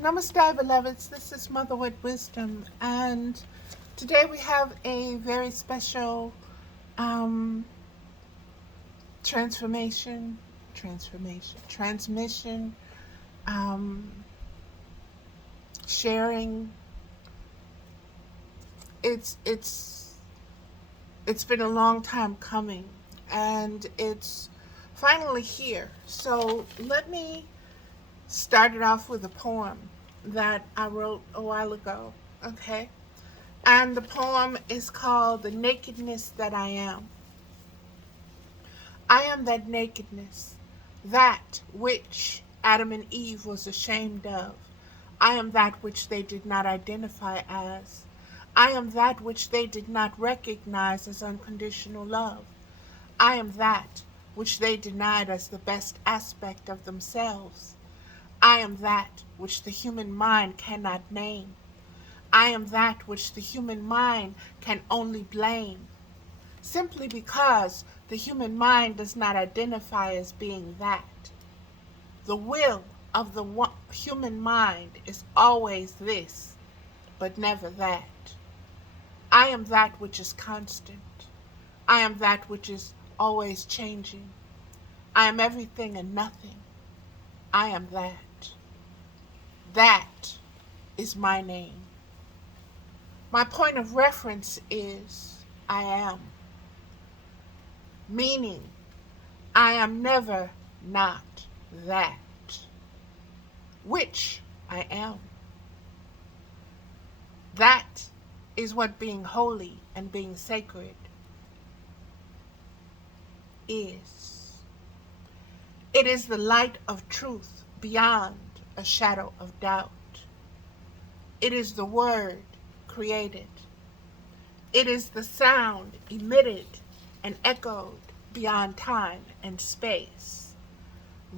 Namaste, beloveds. This is Mother with Wisdom, and today we have a very special um, transmission, um, sharing. It's been a long time coming, and it's finally here. So let me start it off with a poem that I wrote a while ago. Okay. And the poem is called The Nakedness That I Am. I am that nakedness, that which Adam and Eve was ashamed of. I am that which they did not identify as. I am that which they did not recognize as unconditional love. I am that which they denied as the best aspect of themselves. I am that which the human mind cannot name. I am that which the human mind can only blame, simply because the human mind does not identify as being that. The will of the human mind is always this, but never that. I am that which is constant. I am that which is always changing. I am everything and nothing. I am that. That is my name. My point of reference is I am, meaning I am never not that, which I am. That is what being holy and being sacred is. It is the light of truth beyond a shadow of doubt. It is the word created. It is the sound emitted and echoed beyond time and space.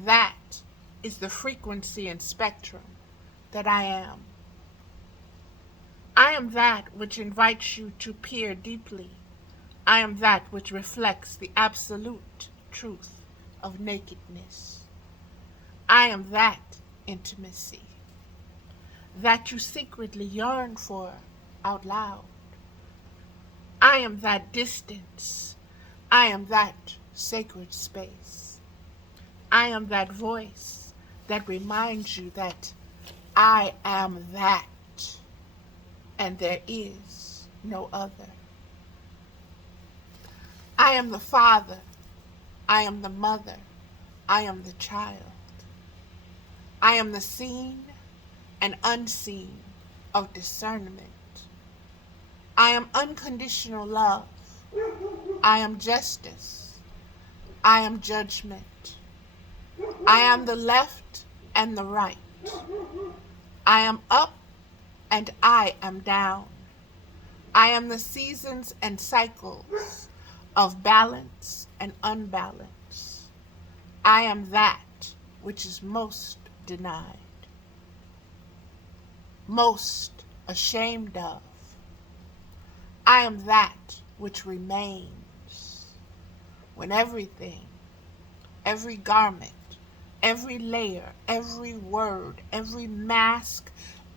That is the frequency and spectrum that I am. I am that which invites you to peer deeply. I am that which reflects the absolute truth of nakedness. I am that intimacy that you secretly yearn for out loud. I am that distance. I am that sacred space. I am that voice that reminds you that I am that, and there is no other. I am the father. I am the mother. I am the child. I am the seen and unseen of discernment. I am unconditional love. I am justice. I am judgment. I am the left and the right. I am up and I am down. I am the seasons and cycles of balance and unbalance. I am that which is most denied, most ashamed of. I am that which remains when everything, every garment, every layer, every word, every mask,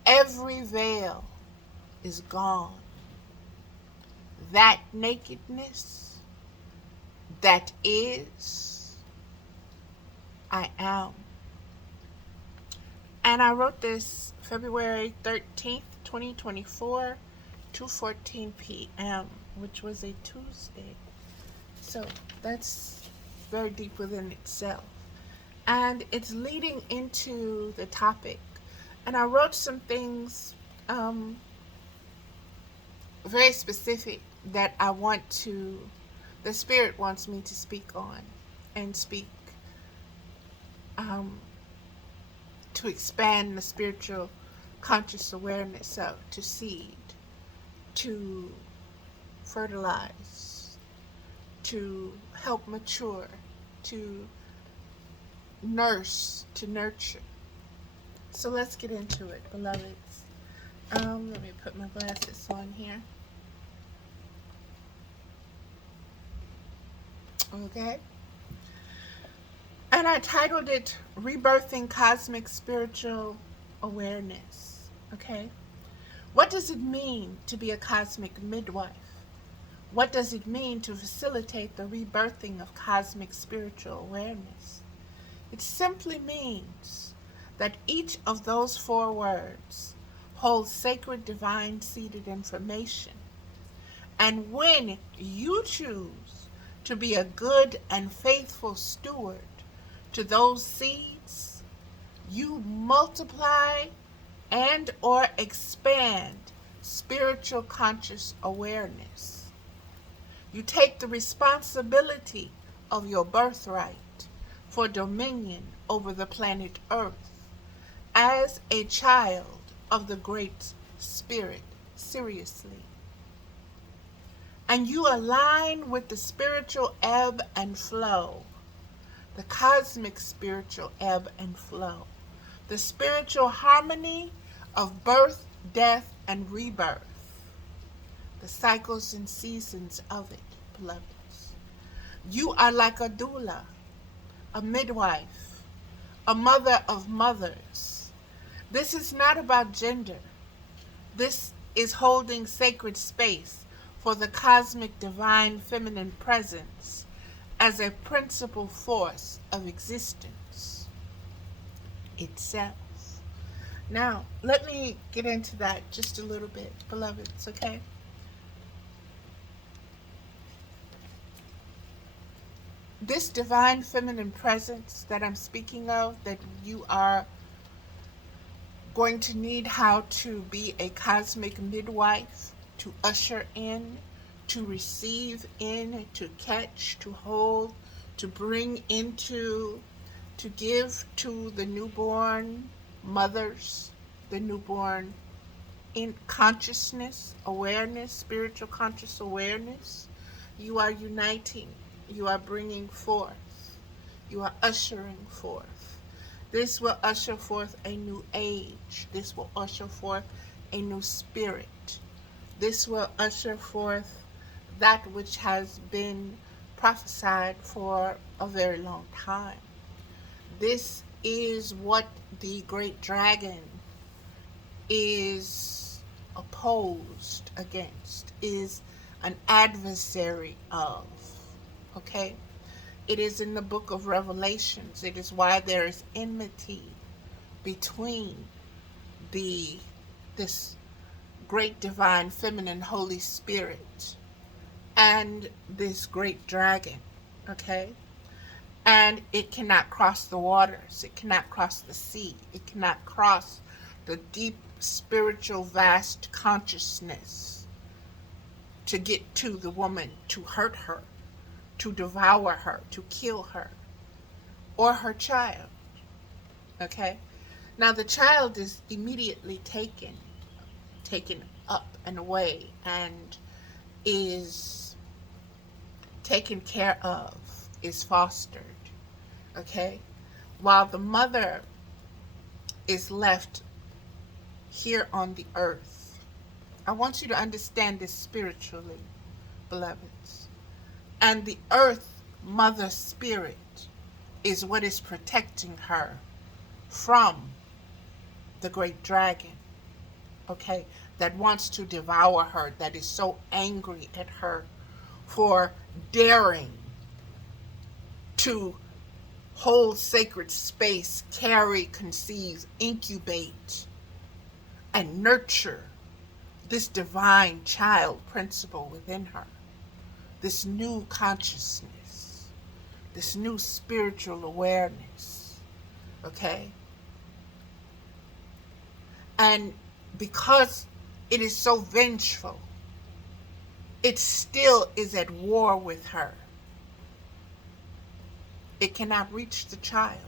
every veil is gone. That nakedness, that is, I am. And I wrote this February 13th, 2024, 2:14 p.m., which was a Tuesday. So that's very deep within itself. And it's leading into the topic. And I wrote some things very specific that the Spirit wants me to speak on and speak to expand the spiritual conscious awareness of, to seed, to fertilize, to help mature, to nurse, to nurture. So let's get into it, beloveds. Let me put my glasses on here. Okay. And I titled it Rebirthing Cosmic Spiritual awareness. Okay? What does it mean to be a cosmic midwife? What does it mean to facilitate the rebirthing of cosmic spiritual awareness? It simply means that each of those 4 words holds sacred divine seated information. And when you choose to be a good and faithful steward to those seeds, you multiply and or expand spiritual conscious awareness. You take the responsibility of your birthright for dominion over the planet Earth as a child of the Great Spirit seriously. And you align with the spiritual ebb and flow, the cosmic spiritual ebb and flow, the spiritual harmony of birth, death, and rebirth, the cycles and seasons of it, beloveds. You are like a doula, a midwife, a mother of mothers. This is not about gender. This is holding sacred space for the cosmic divine feminine presence as a principal force of existence itself. Now, let me get into that just a little bit, beloveds, okay? This divine feminine presence that I'm speaking of, that you are going to need how to be a cosmic midwife, to usher in, to receive in, to catch, to hold, to bring into, to give to the newborn mothers, the newborn in consciousness, awareness, spiritual conscious awareness. You are uniting. You are bringing forth. You are ushering forth. This will usher forth a new age. This will usher forth a new spirit. This will usher forth that which has been prophesied for a very long time. This is what the great dragon is opposed against, is an adversary of. Okay? It is in the book of Revelations. It is why there is enmity between this great divine feminine Holy Spirit and this great dragon. Okay? And it cannot cross the waters. It cannot cross the sea. It cannot cross the deep spiritual vast consciousness to get to the woman, to hurt her, to devour her, to kill her, or her child. Okay? Now the child is immediately taken up and away, and is taken care of, is fostered. Okay? While the mother is left here on the earth. I want you to understand this spiritually, beloveds. And the earth mother spirit is what is protecting her from the great dragon, okay, that wants to devour her, that is so angry at her for daring to hold sacred space, carry, conceive, incubate, and nurture this divine child principle within her, this new consciousness, this new spiritual awareness, okay? And because it is so vengeful, it still is at war with her. It cannot reach the child,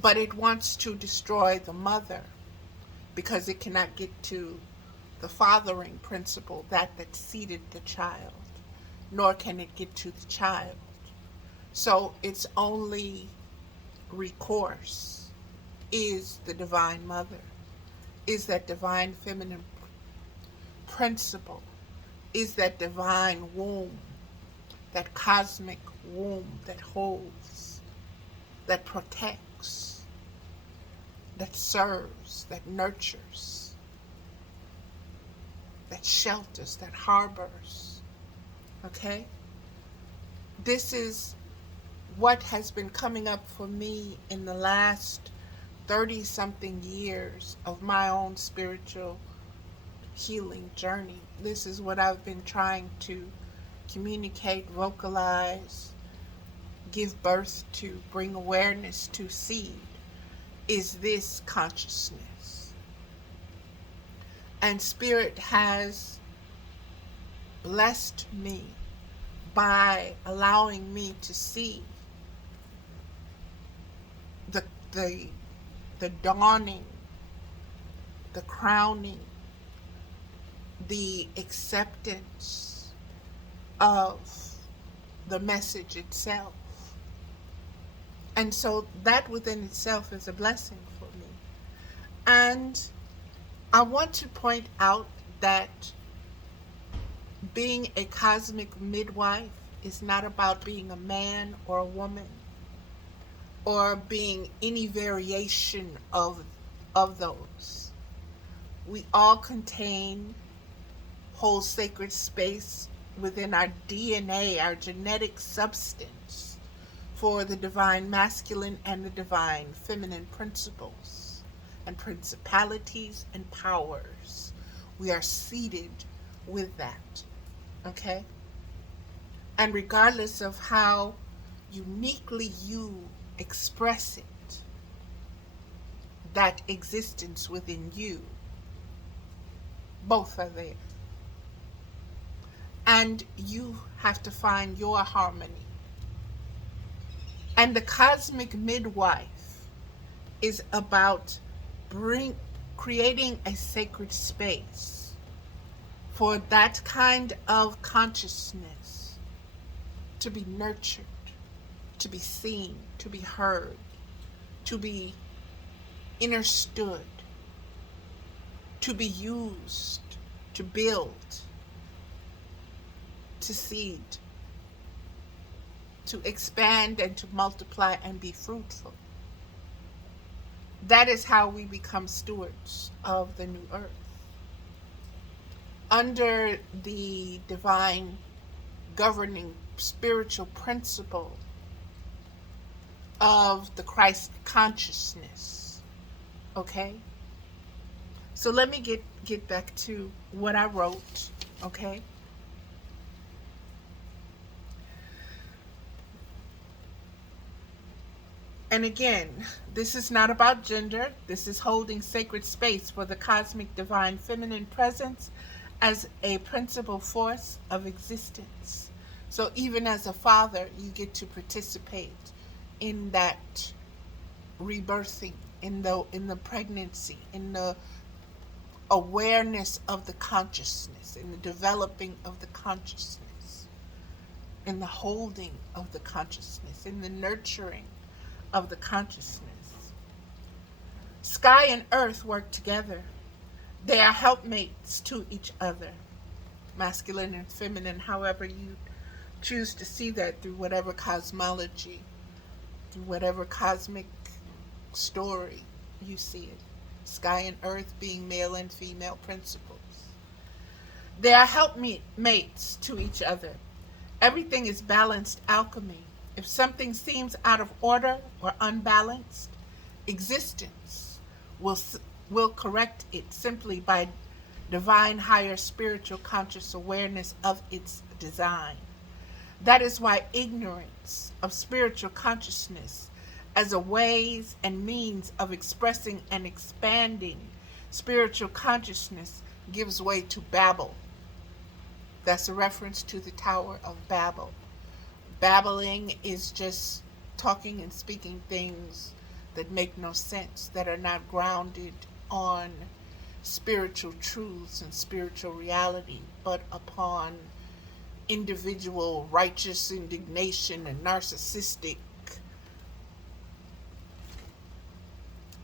but it wants to destroy the mother because it cannot get to the fathering principle that seeded the child, nor can it get to the child. So its only recourse is the divine mother, is that divine feminine principle, is that divine womb, that cosmic womb that holds, that protects, that serves, that nurtures, that shelters, that harbors. Okay? This is what has been coming up for me in the last 30 something years of my own spiritual healing journey. This is what I've been trying to communicate, vocalize, give birth to, bring awareness to, seed, is this consciousness. And Spirit has blessed me by allowing me to see the dawning, the crowning, the acceptance of the message itself. And so that within itself is a blessing for me. And I want to point out that being a cosmic midwife is not about being a man or a woman or being any variation of those. We all contain whole sacred space within our DNA, our genetic substance, for the divine masculine and the divine feminine principles and principalities and powers. We are seated with that, okay? And regardless of how uniquely you express it, that existence within you, both are there. And you have to find your harmony. And the cosmic midwife is about creating a sacred space for that kind of consciousness to be nurtured, to be seen, to be heard, to be understood, to be used, to build, to seed, to expand and to multiply and be fruitful. That is how we become stewards of the new earth. Under the divine governing spiritual principle of the Christ consciousness. Okay? So let me get back to what I wrote, okay? And again, this is not about gender. This is holding sacred space for the cosmic divine feminine presence as a principal force of existence. So even as a father, you get to participate in that rebirthing, in the pregnancy, in the awareness of the consciousness, in the developing of the consciousness, in the holding of the consciousness, in the nurturing of the consciousness. Sky and earth work together. They are helpmates to each other, masculine and feminine, however you choose to see that, through whatever cosmology, through whatever cosmic story you see it. Sky and earth being male and female principles. They are helpmates to each other. Everything is balanced alchemy. If something seems out of order or unbalanced, existence will correct it simply by divine higher spiritual conscious awareness of its design. That is why ignorance of spiritual consciousness as a ways and means of expressing and expanding spiritual consciousness gives way to Babel. That's a reference to the Tower of Babel. Babbling is just talking and speaking things that make no sense, that are not grounded on spiritual truths and spiritual reality, but upon individual righteous indignation and narcissistic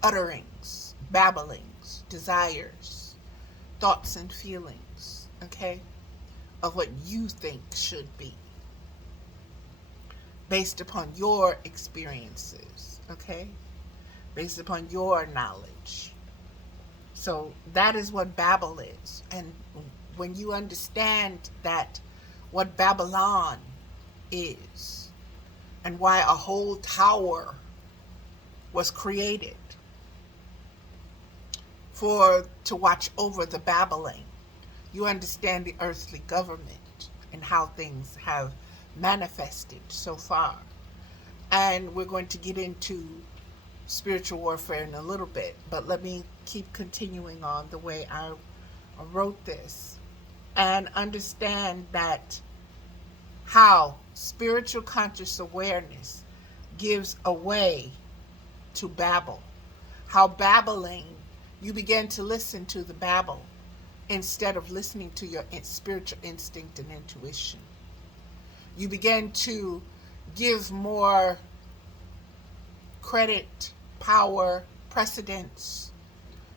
utterings, babblings, desires, thoughts and feelings, okay, of what you think should be, based upon your experiences, okay? based upon your knowledge. So that is what Babel is. And when you understand that, what Babylon is, and why a whole tower was created to watch over the babbling, you understand the earthly government and how things have manifested so far. And we're going to get into spiritual warfare in a little bit, but let me keep continuing on the way I wrote this, and understand that how spiritual conscious awareness gives a way to babble. How babbling, you begin to listen to the babble instead of listening to your spiritual instinct and intuition. You begin to give more credit, power, precedence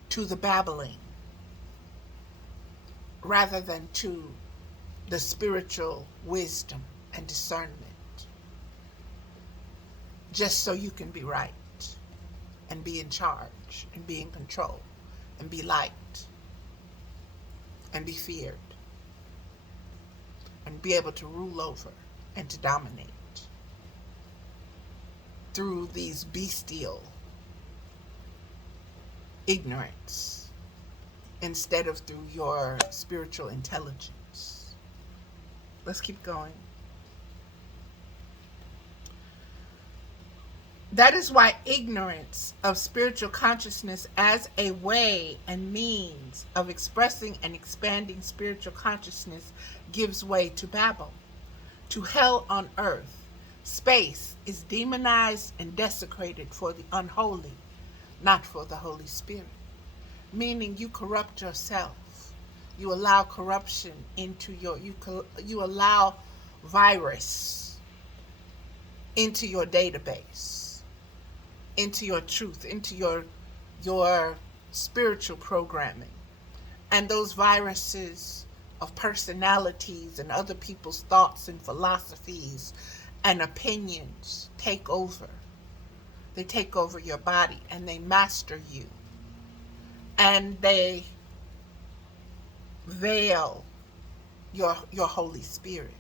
to the babbling rather than to the spiritual wisdom and discernment, just so you can be right and be in charge and be in control and be liked and be feared and be able to rule over and to dominate through these bestial ignorance instead of through your spiritual intelligence. Let's keep going. That is why ignorance of spiritual consciousness as a way and means of expressing and expanding spiritual consciousness gives way to Babel, to hell on earth. Space is demonized and desecrated for the unholy, not for the Holy Spirit. Meaning you corrupt yourself. You allow corruption into you allow virus into your database, into your truth, into your spiritual programming. And those viruses of personalities and other people's thoughts and philosophies and opinions take over. They take over your body and they master you. And they veil your Holy Spirit.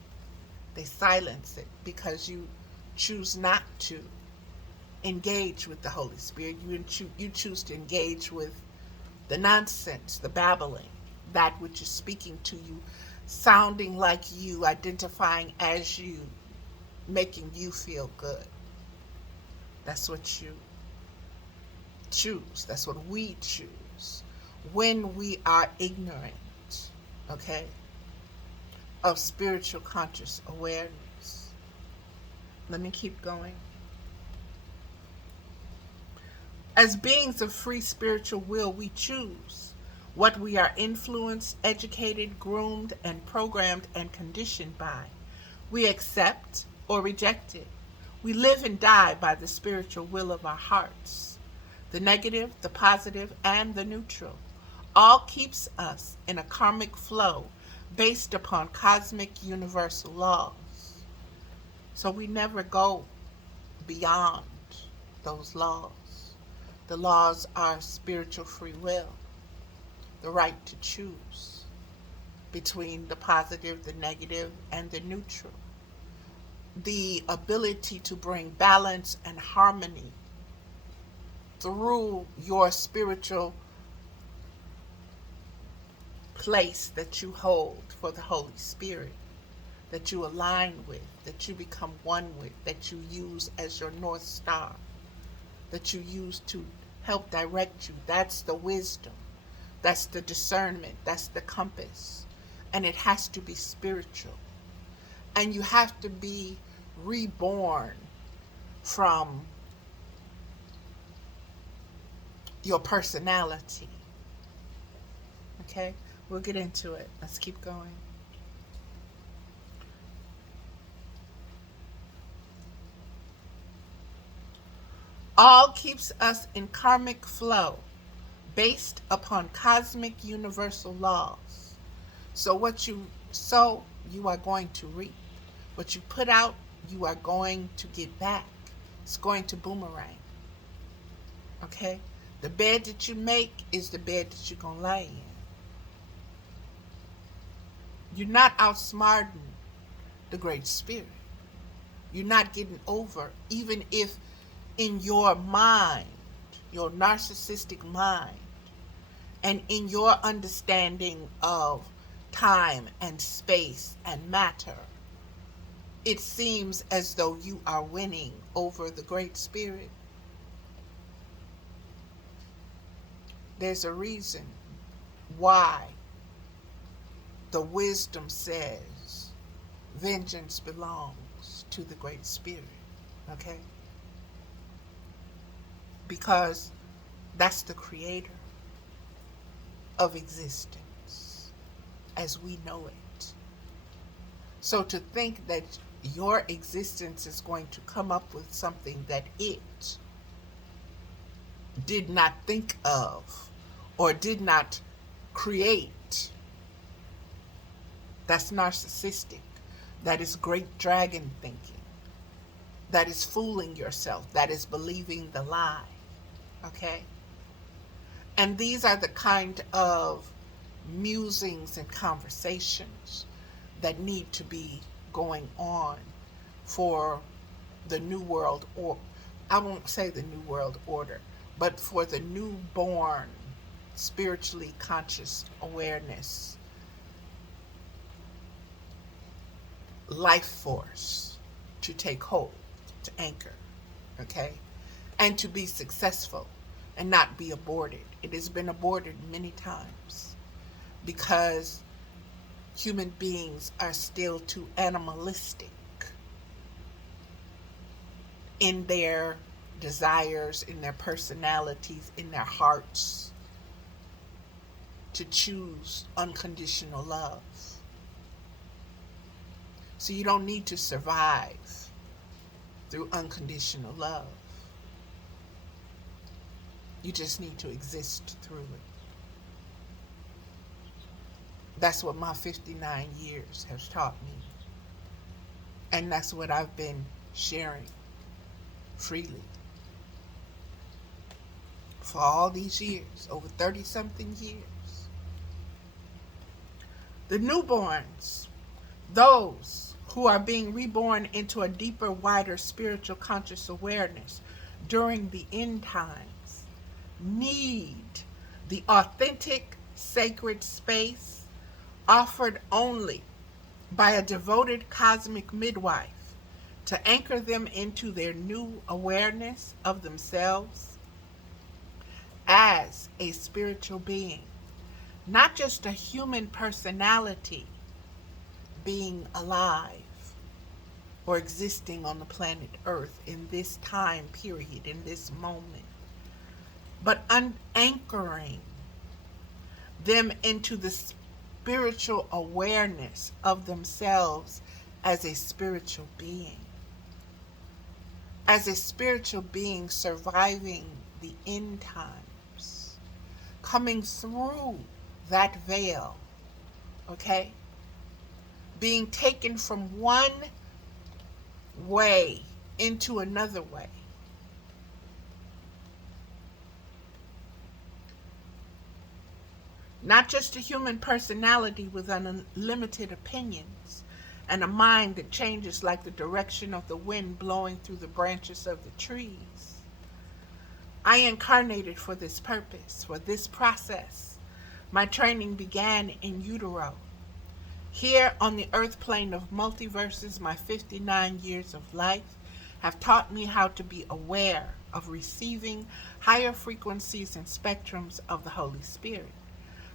They silence it because you choose not to engage with the Holy Spirit. You choose to engage with the nonsense, the babbling, that which is speaking to you, sounding like you, identifying as you, making you feel good. That's what you choose. That's what we choose when we are ignorant, okay, of spiritual conscious awareness. Let me keep going. As beings of free spiritual will, we choose what we are influenced, educated, groomed, and programmed and conditioned by. We accept or reject it. We live and die by the spiritual will of our hearts. The negative, the positive, and the neutral all keeps us in a karmic flow based upon cosmic universal laws. So we never go beyond those laws. The laws are spiritual free will, the right to choose between the positive, the negative, and the neutral. The ability to bring balance and harmony through your spiritual place that you hold for the Holy Spirit, that you align with, that you become one with, that you use as your North Star, that you use to help direct you. That's the wisdom. That's the discernment. That's the compass. And it has to be spiritual. And you have to be reborn from your personality. Okay? We'll get into it. Let's keep going. All keeps us in karmic flow based upon cosmic universal laws. So what you sow, you are going to reap. What you put out, you are going to get back. It's going to boomerang. Okay? The bed that you make is the bed that you're going to lay in. You're not outsmarting the Great Spirit. You're not getting over, even if in your mind, your narcissistic mind, and in your understanding of time and space and matter, it seems as though you are winning over the Great Spirit. There's a reason why the wisdom says vengeance belongs to the Great Spirit. Okay? Because that's the creator of existence as we know it. So to think that your existence is going to come up with something that it did not think of or did not create, that's narcissistic. That is great dragon thinking. That is fooling yourself. That is believing the lie. Okay? And these are the kind of musings and conversations that need to be going on for the New World, or I won't say the New World Order, but for the newborn spiritually conscious awareness life force to take hold, to anchor, okay? And to be successful and not be aborted. It has been aborted many times because human beings are still too animalistic in their desires, in their personalities, in their hearts to choose unconditional love. So you don't need to survive through unconditional love. You just need to exist through it. That's what my 59 years has taught me. And that's what I've been sharing freely for all these years, over 30-something years. The newborns, those who are being reborn into a deeper, wider spiritual conscious awareness during the end times, need the authentic, sacred space offered only by a devoted cosmic midwife to anchor them into their new awareness of themselves as a spiritual being, not just a human personality being alive or existing on the planet Earth in this time period, in this moment, but anchoring them into the spiritual awareness of themselves as a spiritual being. As a spiritual being surviving the end times, coming through that veil, okay? Being taken from one way into another way. Not just a human personality with unlimited opinions and a mind that changes like the direction of the wind blowing through the branches of the trees. I incarnated for this purpose, for this process. My training began in utero. Here on the earth plane of multiverses, my 59 years of life have taught me how to be aware of receiving higher frequencies and spectrums of the Holy Spirit,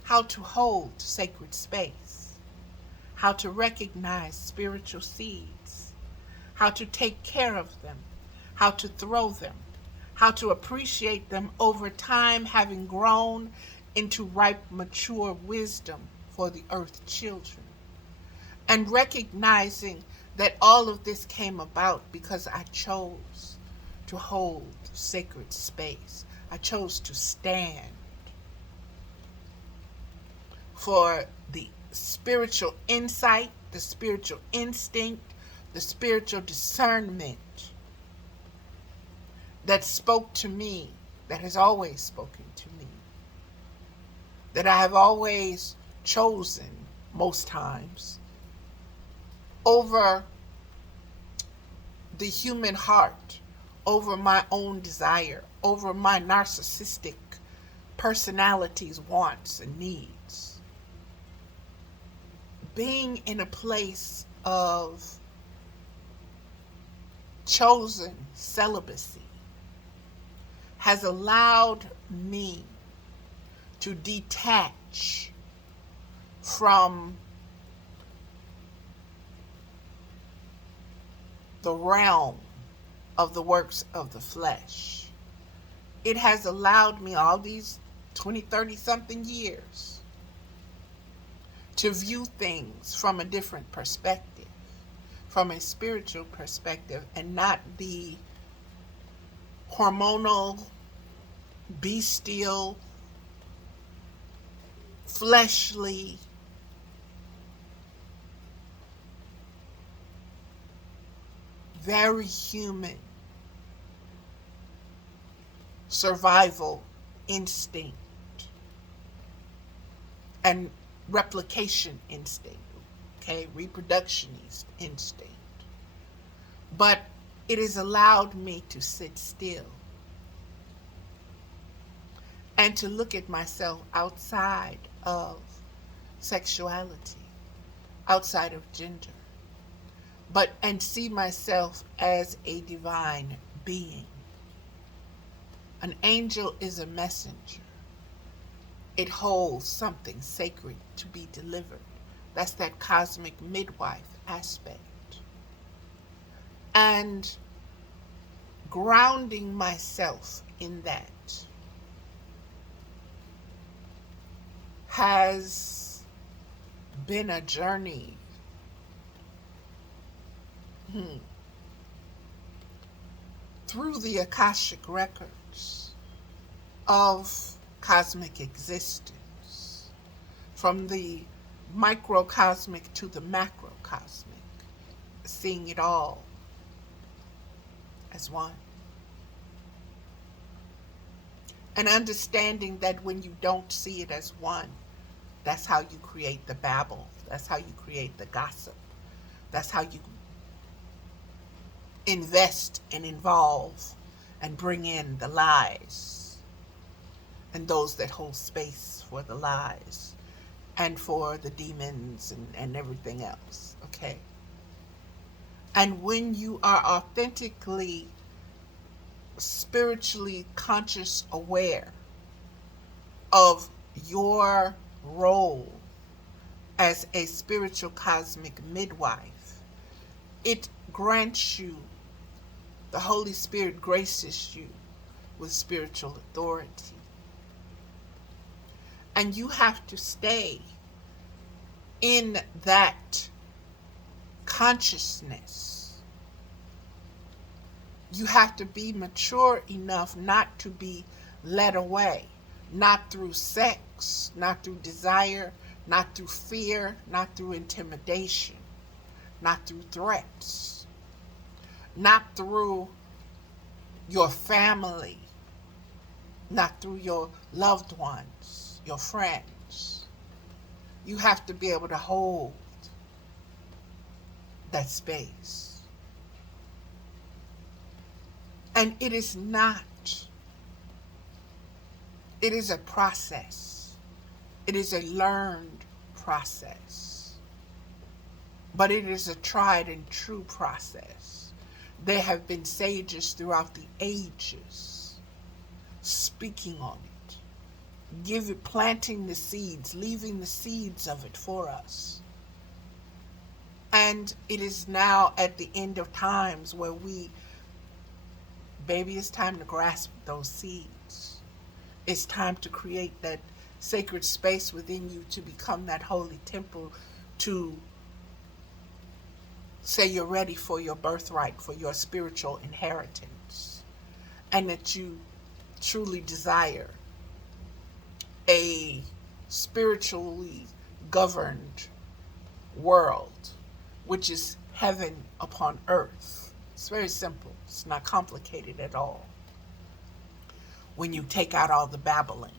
how to hold sacred space, how to recognize spiritual seeds, how to take care of them, how to throw them, how to appreciate them over time, having grown into ripe, mature wisdom for the earth children. And recognizing that all of this came about because I chose to hold sacred space. I chose to stand for the spiritual insight, the spiritual instinct, the spiritual discernment that spoke to me that has always spoken to me, that I have always chosen, most times, over the human heart, over my own desire, over my narcissistic personality's wants and needs. Being in a place of chosen celibacy has allowed me to detach from the realm of the works of the flesh. It has allowed me all these 20, 30 something years to view things from a different perspective, from a spiritual perspective, and not the hormonal, bestial, fleshly, very human survival instinct and replication instinct, okay, reproduction instinct. But it has allowed me to sit still and to look at myself outside of sexuality, outside of gender, and see myself as a divine being. An angel is a messenger. It holds something sacred to be delivered. That's that cosmic midwife aspect. And grounding myself in that has been a journey through the Akashic records of cosmic existence, from the microcosmic to the macrocosmic, seeing it all as one. And understanding that when you don't see it as one, that's how you create the babble, that's how you create the gossip, that's how you invest and involve and bring in the lies and those that hold space for the lies and for the demons and everything else, okay? And when you are authentically, spiritually conscious, aware of your role as a spiritual cosmic midwife, it grants you, the Holy Spirit graces you with spiritual authority. And you have to stay in that consciousness. You have to be mature enough not to be led away, not through sex, not through desire, not through fear, not through intimidation, not through threats, not through your family, not through your loved ones, your friends. You have to be able to hold that space. And it is not, it is a process. It is a learned process. But it is a tried and true process. There have been sages throughout the ages speaking on it, planting the seeds, leaving the seeds of it for us. And it is now at the end of times where baby, it's time to grasp those seeds. It's time to create that sacred space within you to become that holy temple, to say you're ready for your birthright, for your spiritual inheritance, and that you truly desire a spiritually governed world, which is heaven upon earth. It's very simple. It's not complicated at all. when you take out all the babbling.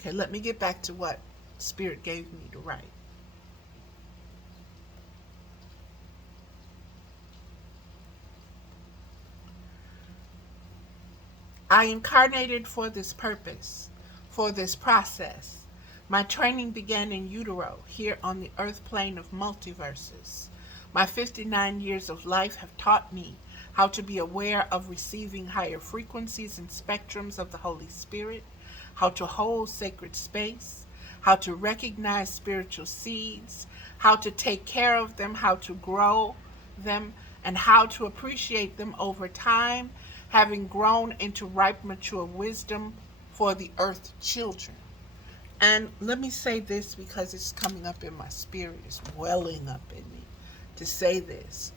Okay, let me get back to what Spirit gave me to write. I incarnated for this purpose, for this process. My training began in utero, here on the earth plane of multiverses. My 59 years of life have taught me how to be aware of receiving higher frequencies and spectrums of the Holy Spirit, how to hold sacred space, how to recognize spiritual seeds, how to take care of them, how to grow them, and how to appreciate them over time, having grown into ripe, mature wisdom for the earth children. And let me say this because it's coming up in my spirit, it's welling up in me to say this.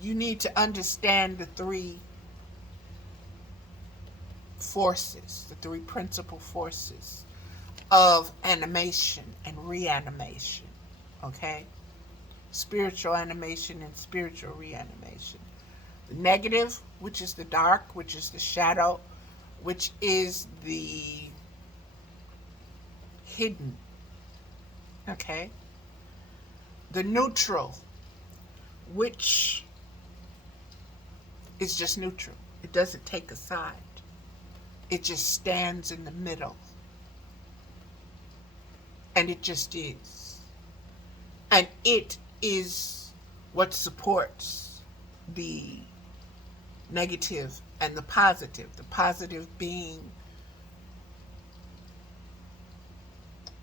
You need to understand the three forces, the three principal forces of animation and reanimation, okay? Spiritual animation and spiritual reanimation. The negative, which is the dark, which is the shadow, which is the hidden, okay? The neutral, which is just neutral. It doesn't take a side. It just stands in the middle. And it just is. And it is what supports the negative and the positive. The positive being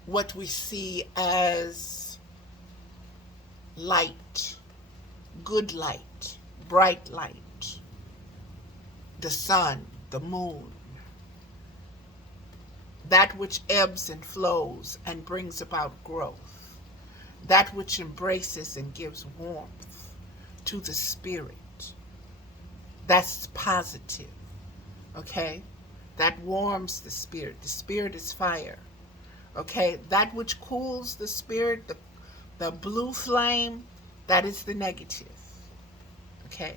what we see as light, good light, bright light, the sun, the moon, that which ebbs and flows and brings about growth, that which embraces and gives warmth to the spirit. That's positive, okay? That warms the spirit. The spirit is fire, okay? That which cools the spirit, the blue flame, that is the negative.